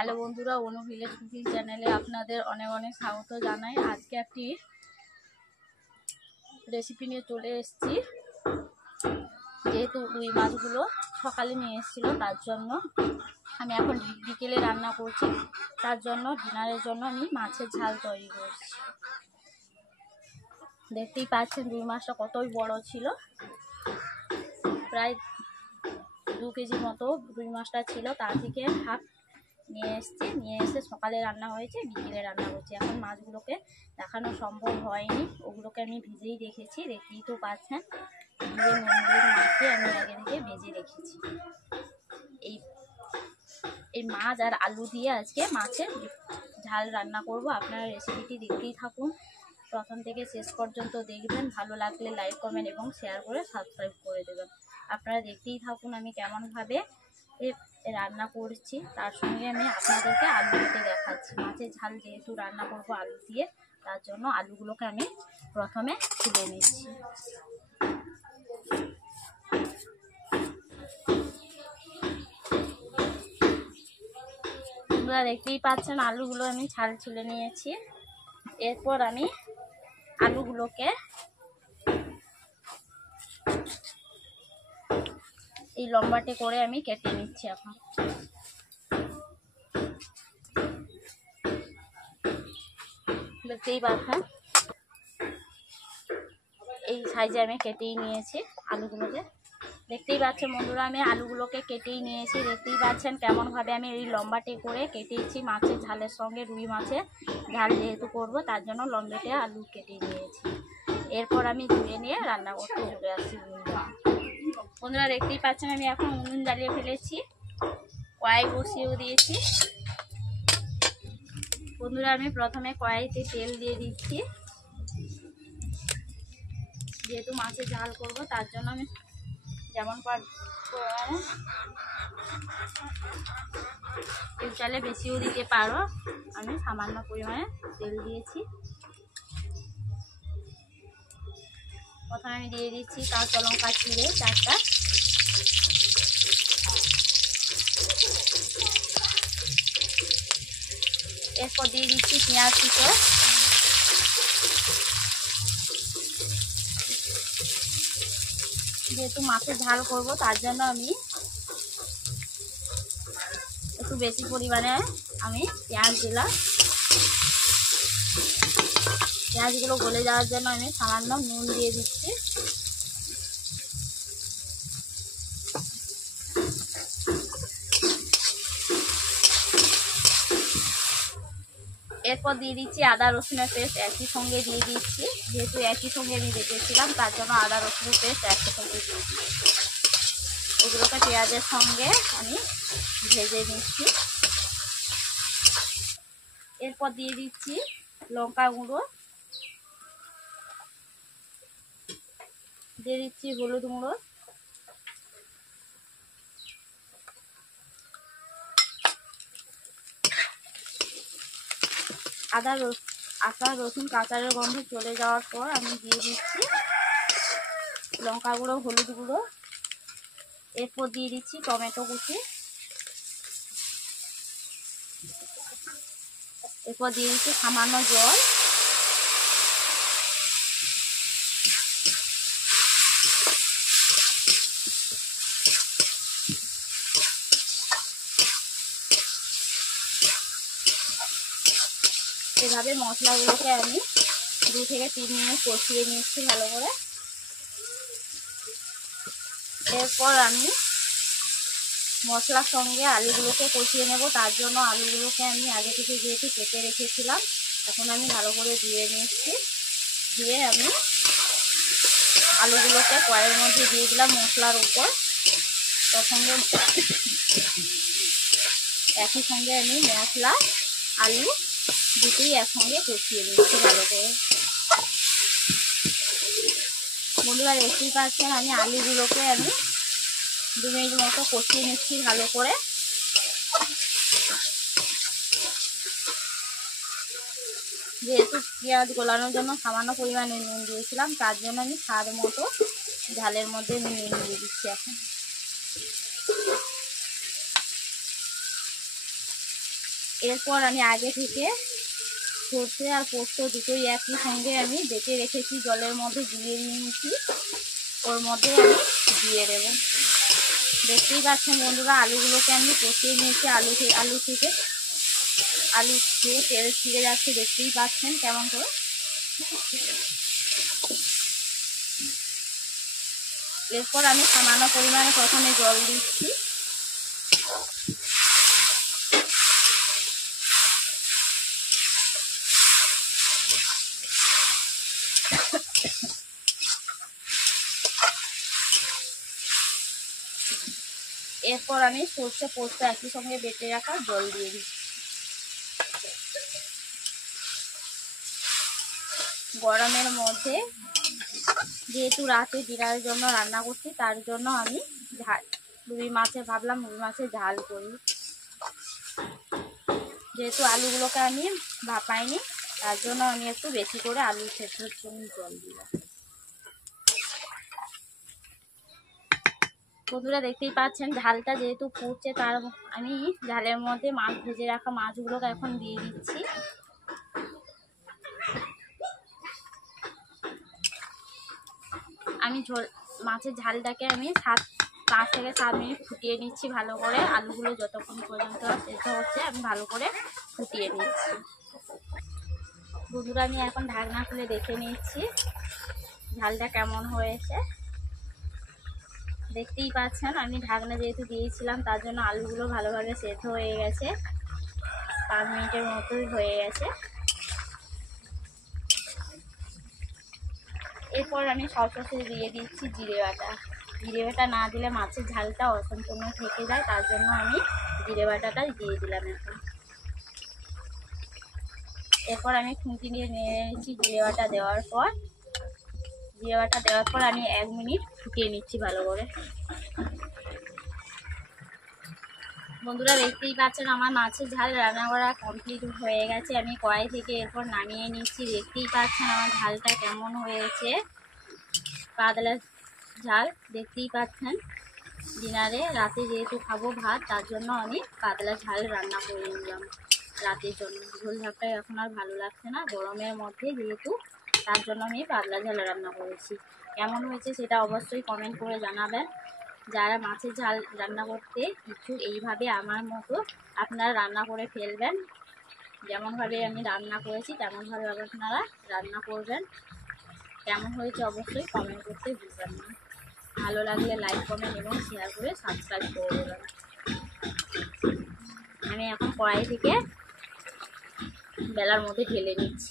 Hello বন্ধুরা, অনু village cooking চ্যানেলে আপনাদের অনেক অনেক স্বাগত জানাই। আজকে একটি রেসিপি নিয়ে চলে এসেছি। যেহেতু রুই মাছগুলো সকালে নিয়ে এসেছিল, তার জন্য আমি এখন বিকেলে রান্না করছি। তার জন্য ডিনারের জন্য আমি মাছের ঝাল তৈরি করছি। দেখতেই পাচ্ছেন রুই মাছটা কতই বড় ছিল, প্রায় 2 কেজি মতো রুই মাছটা ছিল। তার থেকে হাফ নিয়ে এসে সকালে রান্না হয়েছে, বিকেলে রান্না করছি। এখন মাছগুলোকে দেখানো সম্ভব হয়নি, ওগুলোকে আমি ভিজেই রেখেছি। দেখতেই তো পাচ্ছেন, ধুয়ে নুন মাখিয়ে আমি আগে থেকে ভেজে রেখেছি। এই মাছ আর আলু দিয়ে আজকে মাছের ঝাল রান্না করব। আপনারা রেসিপিটি দেখতেই থাকুন, প্রথম থেকে শেষ পর্যন্ত দেখবেন। ভালো লাগলে লাইক, কমেন্ট এবং শেয়ার করে সাবস্ক্রাইব করে দেবেন। আপনারা দেখতেই থাকুন আমি কেমনভাবে রান্না করছি, তার সঙ্গে আমি আপনাদেরকে আলু কেটে দেখাচ্ছি। মাছের ঝাল যেহেতু রান্না করব আলু দিয়ে, তার জন্য আলুগুলোকে আমি প্রথমে ছুলে নিচ্ছি। আপনারা দেখতেই পাচ্ছেন আলুগুলো আমি ছাল ছুলে নিয়েছি। এরপর আমি আলুগুলোকে এই লম্বাটে করে আমি কেটে নিচ্ছি। এখন দেখতেই পাচ্ছেন এই সাইজে আমি কেটেই নিয়েছি আলুগুলোকে। দেখতেই পাচ্ছেন বন্ধুরা, আমি আলুগুলোকে কেটেই নিয়েছি। দেখতেই পাচ্ছেন কেমনভাবে আমি এই লম্বাটে করে কেটেছি। মাছের ঝালের সঙ্গে রুই মাছের ঝাল যেহেতু করব, তার জন্য লম্বাটে আলু কেটে নিয়েছি। এরপর আমি ধুয়ে নিয়ে রান্না করতে চলে আসছি। বন্ধুরা দেখতেই পাচ্ছেন আমি এখন উনুন জ্বালিয়ে ফেলেছি, কড়াই বসিয়েও দিয়েছি। বন্ধুরা আমি প্রথমে কড়াইতে তেল দিয়ে দিচ্ছি। যেহেতু মাছের ঝাল করব, তার জন্য আমি যেমন তেল চাইলে বেশিও দিতে পারো, আমি সামান্য পরিমাণে তেল দিয়েছি। প্রথমে আমি দিয়ে দিচ্ছি কাঁচা লঙ্কা চিড়ে 4টা। এরপর দিয়ে দিচ্ছি পেঁয়াজ কুচো। যেহেতু মাছের ঝাল করব, তার জন্য আমি একটু বেশি পরিমাণে আমি পেঁয়াজ দিলাম। পেঁয়াজগুলো গলে যাওয়ার জন্য আমি সামান্য নুন দিয়ে দিচ্ছি। এরপর দিয়ে দিচ্ছি আদা রসুনের পেস্ট, একই সঙ্গে দিয়ে দিচ্ছি। যেহেতু একই সঙ্গে আমি বেঁচেছিলাম, তার জন্য আদা রসুনের পেস্ট একই সঙ্গে দিয়ে দিচ্ছি। এগুলোকে পেঁয়াজের সঙ্গে আমি ভেজে নিচ্ছি। এরপর দিয়ে দিচ্ছি লঙ্কা গুঁড়ো, দিয়ে দিচ্ছি হলুদ গুঁড়ো, আদা রসুন কাঁচার গন্ধ চলে যাওয়ার পর আমি দিয়ে দিচ্ছি লঙ্কা গুঁড়ো, হলুদ গুঁড়ো। এরপর দিয়ে দিচ্ছি টমেটো কুচি। এরপর দিয়ে দিচ্ছি সামান্য জল। এভাবে মশলাগুলোকে আমি 2 থেকে 3 মিনিট কষিয়ে নিচ্ছি ভালো করে। এরপর আমি মশলার সঙ্গে আলুগুলোকে কষিয়ে নেব। তার জন্য আলুগুলোকে আমি আগে থেকে যেহেতু কেটে রেখেছিলাম, এখন আমি ভালো করে ধুয়ে নিচ্ছি। ধুয়ে আমি আলুগুলোকে কড়াইয়ের মধ্যে দিয়ে দিলাম মশলার উপর। তার সঙ্গে একই সঙ্গে আমি মশলা আলু দুটোই একসঙ্গে কষিয়ে নিচ্ছি ভালো করে। বন্ধুরা দেখতেই পাচ্ছেন আমি আলুগুলোকে আমি 2 মিনিট মতো কষিয়ে নিচ্ছি ভালো করে। যেহেতু পেঁয়াজ গলানোর জন্য সামান্য পরিমাণে নুন দিয়েছিলাম, তার জন্য আমি স্বাদ মতো ঝালের মধ্যে নুন দিয়ে দিচ্ছি। এখন এরপর আমি আগে থেকে সর্ষে আর পোস্ত দুটোই একই সঙ্গে আমি বেটে রেখেছি, জলের মধ্যে দিয়ে নিয়েছি, ওর মধ্যে আমি দিয়ে দেবো। দেখতেই পাচ্ছেন বন্ধুরা, আলুগুলোকে আমি কষিয়ে নিয়েছি। আলু থেকে তেল ছিঁড়ে যাচ্ছে, দেখতেই পাচ্ছেন কেমন করে। এরপর আমি সামান্য পরিমাণে প্রথমে জল দিচ্ছি। এরপর আমি সর্ষে পোস্ত একই সঙ্গে বেটে রাখা জল দিয়ে দিচ্ছি। গরমের মধ্যে যেহেতু রাতে ডিনারের জন্য রান্না করছি, তার জন্য আমি রুই মাছের ঝাল করি। যেহেতু আলুগুলোকে আমি ভাপাইনি, তার জন্য আমি একটু বেশি করে আলু সেদ্ধর জন্য জল দিলাম। বন্ধুরা দেখতেই পাচ্ছেন ঝালটা যেহেতু ফুটছে, তার আমি ঝালের মধ্যে ভেজে রাখা মাছগুলোকে এখন দিয়ে দিচ্ছি। আমি মাছের ঝালটাকে আমি 5 থেকে 7 মিনিট ফুটিয়ে নিচ্ছি ভালো করে। আলুগুলো যতক্ষণ পর্যন্ত সেদ্ধ হচ্ছে আমি ভালো করে ফুটিয়ে নিচ্ছি। বন্ধুরা আমি এখন ঢাকনা খুলে দেখে নিচ্ছি ঝালটা কেমন হয়েছে। দেখতেই পাচ্ছেন আমি ঢাকনা যেহেতু দিয়েছিলাম, তার জন্য আলুগুলো ভালোভাবে সেদ্ধ হয়ে গেছে। 5 মিনিটের মতোই হয়ে গেছে। এরপর আমি সবশেষে দিয়ে দিচ্ছি জিরে বাটা। জিরে বাটা না দিলে মাছের ঝালটা অসম্পূর্ণ থেকে যায়, তার জন্য আমি জিরে বাটাটা দিয়ে দিলাম এখন। এরপর আমি খুঁটি দিয়ে নিয়ে নিচ্ছি। জিরে বাটা দেওয়ার পর আমি 1 মিনিট ফুটিয়ে নিচ্ছি ভালো করে। বন্ধুরা দেখতেই পাচ্ছেন আমার মাছের ঝাল রান্না করা কমপ্লিট হয়ে গেছে। আমি কড়াই থেকে এরপর নামিয়ে নিচ্ছি। দেখতেই পাচ্ছেন আমার ঝালটা কেমন হয়েছে, পাতলা ঝাল। দেখতেই পাচ্ছেন ডিনারে রাতে যেহেতু খাবো ভাত, তার জন্য আমি পাতলা ঝাল রান্না করে নিলাম রাতের জন্য। ঝোল ঝালটা এখন আর ভালো লাগছে না গরমের মধ্যে যেহেতু, তার জন্য আমি পাতলা ঝাল রান্না করেছি। কেমন হয়েছে সেটা অবশ্যই কমেন্ট করে জানাবেন। যারা মাছের ঝাল রান্না করতে ইচ্ছুক, এইভাবে আমার মতো আপনারা রান্না করে ফেলবেন। যেমনভাবে আমি রান্না করেছি তেমনভাবে আপনারা রান্না করবেন। কেমন হয়েছে অবশ্যই কমেন্ট করতে ভুলবেন না। ভালো লাগলে লাইক, কমেন্ট এবং শেয়ার করে সাবস্ক্রাইব করে দেবেন। আমি এখন কড়াই থেকে বেলার মধ্যে ঢেলে নিচ্ছি।